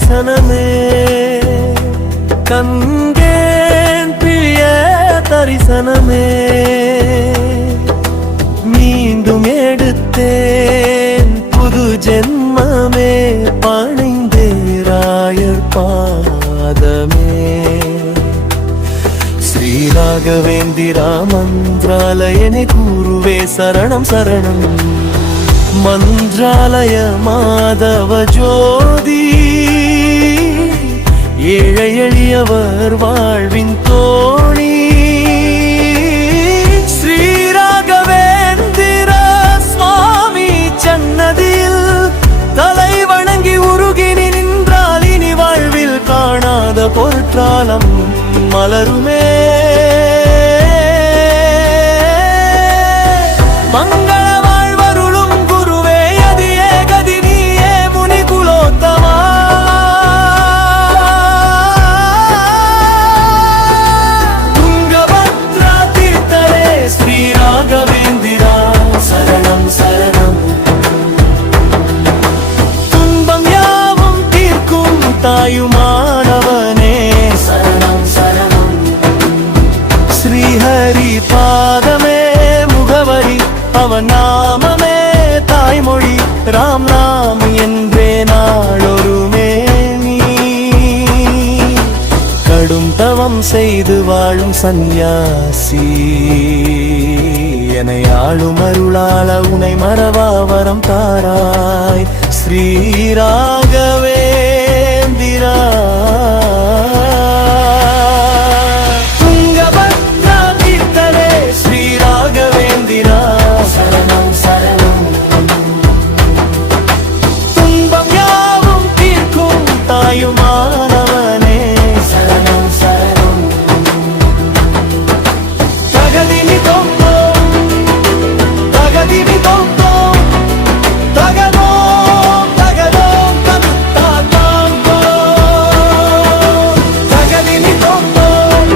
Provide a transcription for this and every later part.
தரிசனமே கண்டேன் பிரிய தரிசனமே மீண்டும் எடுத்தேன் புது ஜென்மமே பணிந்தேராயர் பாதமே ஸ்ரீ ராகவேந்திரா மந்திராலயனே குருவே சரணம் சரணம் மந்திராலய மாதவ ஜோதி ஏழை எளியவர் வாழ்வின் தோழி ஸ்ரீ ராகவேந்திர சுவாமி சன்னதியில் தலை வணங்கி உருகினி நின்றால் இனி வாழ்வில் காணாத பொற்றாலம் மலருமே மங்கள வாழ்வருளும் குருவே அதியே கதி நீயே முனி குலோத்தமா துங்கபத்ரா தீர்த்தரே ஸ்ரீ ராகவேந்திரா சரணம் சரணம் துன்பம் யாவும் தீர்க்கும் தாயுமானவனே சரணம் சரணம் ஸ்ரீஹரி பாதமே முகவரி அவன் நாமமே தாய்மொழி ராம் நாம் என்றே நாளொருமே நீ கடும் தவம் செய்து வாழும் சந்நியாசி என்னை ஆளும் அருளாள உனை மறவா வரம் தாராய் ஸ்ரீ ராகவேந்திரா துங்கபத்ரா தீர்த்தரே ஸ்ரீ ராகவேந்திரா சரணம் சரணம் துன்பம் யாவும் தீர்க்கும் தாயுமானவனே சரணம் சரணம் தகதினி தொந்தோம் தகதினி தொந்தோம் தகதோம் தகதோம் தகுத்தாத்தாங்கோ தகதினி தொந்தோம்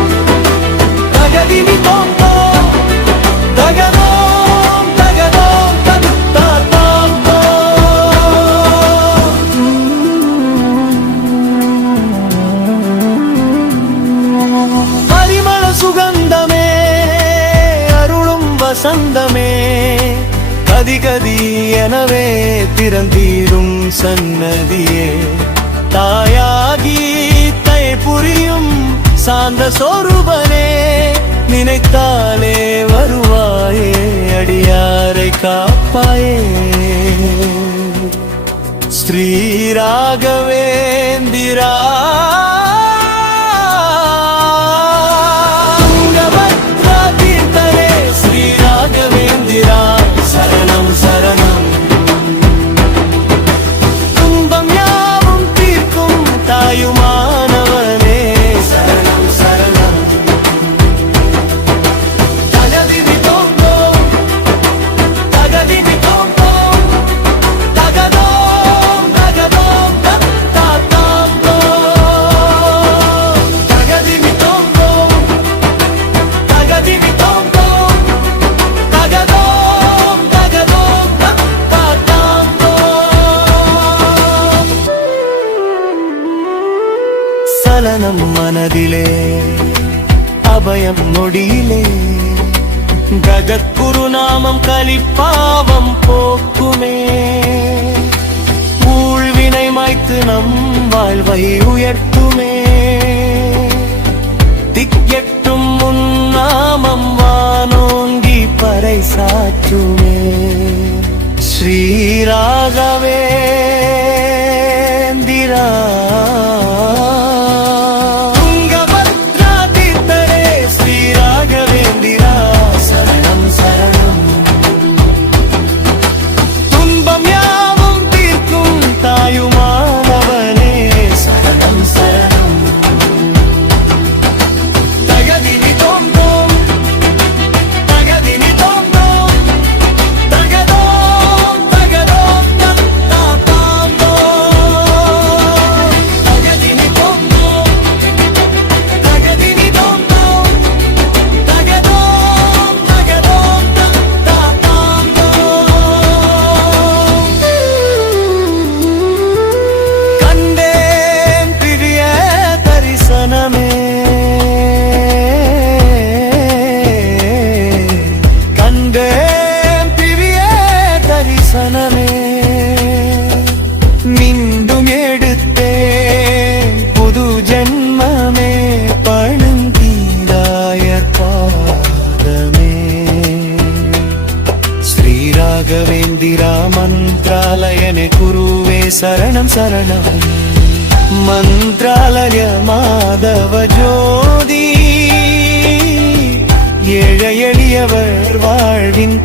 தகதினி தொந்தோம் தகதோம் தகதோம் தகுத்தாத்தாங்கோ பரிமள சுகந்தமே அருளும் வசந்தமே கதி கதி எனவே திறந்தீரும் சன்னதியே தாயாகி தை புரியும் சாந்த சொரூபனே நினைத்தாலே வருவாயே அடியாரை காப்பாயே ஸ்ரீ ராகவேந்திரா துங்கபத்ரா தீர்த்தரே ஸ்ரீ ராகவேந்திரா சரணம் சரணம் துன்பம் யாவும் தீர்க்கும் தாயுமானவனே சரணம் சரணம் தகதினி தொந்தோம் தகதினி தொந்தோம் தகதோம் தகதோம் தத்தாத்தாங்கோ தகதினி தொந்தோம் தகதினி தொந்தோம் தகதோம் தகதோம் தத்தாத்தாங்கோ சலனம் மனதிலே அபயம் நொடியிலே ஜகத்குரு நாமம் கலிப்பாவம் போக்குமே ஊழ்வினை மாய்த்து நம் வாழ்வை உயர்த்துமே திக்கெட்டும் முன்னாமம் வானோங்கி பறைசாற்றுமே ஸ்ரீ ராகவேந்திரா துங்கபத்ரா தீர்த்தரே ஸ்ரீ ராகவேந்திரா சரணம் சரணம் துன்பம் யாவும் தீர்க்கும் தாயுமானவனே சரணம் சரணம் தகதினி தொந்தோம் தகதினி தொந்தோம் தகதோம் தகதோம் தத்தாத்தாங்கோ சரணம். மந்த்ராலய மாதவ ஜோதி, ஏழை எளியவர் வாழ்வின்